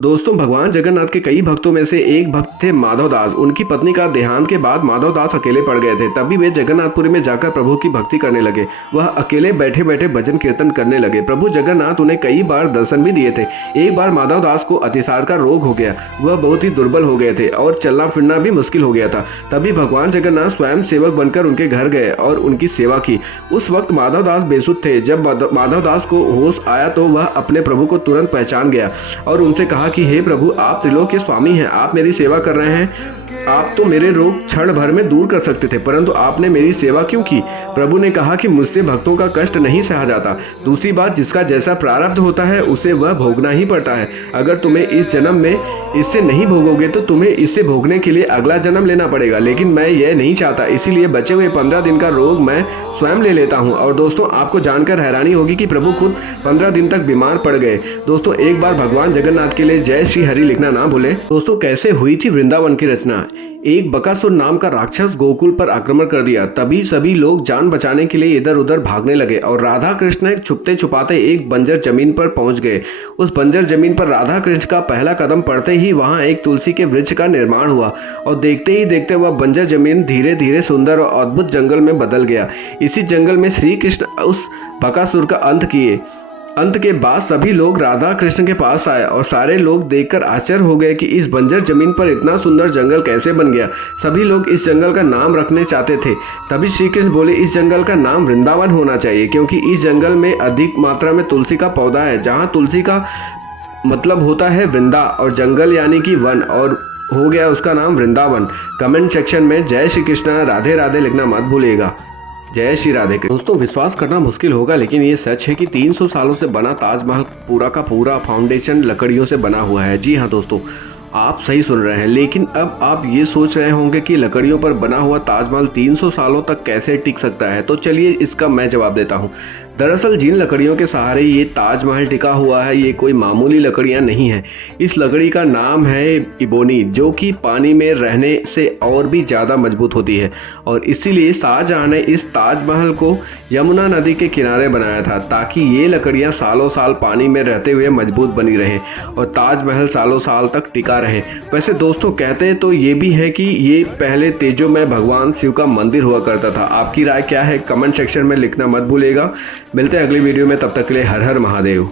दोस्तों, भगवान जगन्नाथ के कई भक्तों में से एक भक्त थे माधव दास। उनकी पत्नी का देहांत के बाद माधव दास अकेले पड़ गए थे। तभी वे जगन्नाथपुरी में जाकर प्रभु की भक्ति करने लगे। वह अकेले बैठे बैठे भजन कीर्तन करने लगे। प्रभु जगन्नाथ उन्हें कई बार दर्शन भी दिए थे। एक बार माधव दास को अतिसार का रोग हो गया। वह बहुत ही दुर्बल हो गए थे और चलना फिरना भी मुश्किल हो गया था। तभी भगवान जगन्नाथ स्वयं सेवक बनकर उनके घर गए और उनकी सेवा की। उस वक्त माधव दास बेसुध थे। जब माधव दास को होश आया तो वह अपने प्रभु को तुरंत पहचान गया और उनसे कहा कि हे प्रभु, आप त्रिलोक के स्वामी हैं, आप मेरी सेवा कर रहे हैं। आप तो मेरे रोग क्षण भर में दूर कर सकते थे, परंतु आपने मेरी सेवा क्यों की? प्रभु ने कहा कि मुझसे भक्तों का कष्ट नहीं सहा जाता। दूसरी बात, जिसका जैसा प्रारब्ध होता है उसे वह भोगना ही पड़ता है। अगर तुम्हें इस जन्म में इससे नहीं भोगोगे तो तुम्हें इससे भोगने के लिए अगला जन्म लेना पड़ेगा। लेकिन मैं यह नहीं चाहता, इसीलिए बचे हुए 15 दिन का रोग मैं स्वयं ले लेता हूँ। और दोस्तों, आपको जानकर हैरानी होगी कि प्रभु खुद 15 दिन तक बीमार पड़ गए। दोस्तों, एक बार भगवान जगन्नाथ के लिए जय श्री हरि लिखना ना भूलें। दोस्तों, कैसे हुई थी वृंदावन की रचना? एक बकासुर नाम का राक्षस गोकुल पर आक्रमण कर दिया। तभी सभी लोग जान बचाने के लिए इधर उधर भागने लगे और राधा कृष्ण छुपते छुपाते एक बंजर जमीन पर पहुंच गए। उस बंजर जमीन पर राधा कृष्ण का पहला कदम पड़ते ही वहां एक तुलसी के वृक्ष का निर्माण हुआ और देखते ही देखते वह बंजर जमीन धीरे धीरे सुंदर और अद्भुत जंगल में बदल गया। इसी जंगल में श्री कृष्ण उस बकासुर का अंत किए। अंत के बाद सभी लोग राधा कृष्ण के पास आए और सारे लोग देखकर आश्चर्य हो गए कि इस बंजर जमीन पर इतना सुंदर जंगल कैसे बन गया। सभी लोग इस जंगल का नाम रखने चाहते थे। तभी श्री कृष्ण बोले, इस जंगल का नाम वृंदावन होना चाहिए, क्योंकि इस जंगल में अधिक मात्रा में तुलसी का पौधा है। जहाँ तुलसी का मतलब होता है वृंदा और जंगल यानी कि वन, और हो गया उसका नाम वृंदावन। कमेंट सेक्शन में जय श्री कृष्ण राधे राधे लिखना मत भूलिएगा। जय श्री राधे कृष्ण। दोस्तों, विश्वास करना मुश्किल होगा, लेकिन ये सच है कि 300 सालों से बना ताजमहल पूरा का पूरा फाउंडेशन लकड़ियों से बना हुआ है। जी हाँ दोस्तों, आप सही सुन रहे हैं। लेकिन अब आप ये सोच रहे होंगे कि लकड़ियों पर बना हुआ ताजमहल 300 सालों तक कैसे टिक सकता है। तो चलिए इसका मैं जवाब देता हूँ। दरअसल जिन लकड़ियों के सहारे ये ताजमहल टिका हुआ है, ये कोई मामूली लकड़ियाँ नहीं हैं। इस लकड़ी का नाम है इबोनी, जो कि पानी में रहने से और भी ज़्यादा मजबूत होती है। और इसीलिए शाहजहाँ ने इस ताजमहल को यमुना नदी के किनारे बनाया था, ताकि ये लकड़ियाँ सालों साल पानी में रहते हुए मजबूत बनी रहें और ताजमहल सालों साल तक टिका रहे। वैसे दोस्तों, कहते तो ये भी है कि ये पहले तेजो में भगवान शिव का मंदिर हुआ करता था। आपकी राय क्या है? कमेंट सेक्शन में लिखना मत भूलिएगा। मिलते हैं अगली वीडियो में, तब तक के लिए हर हर महादेव।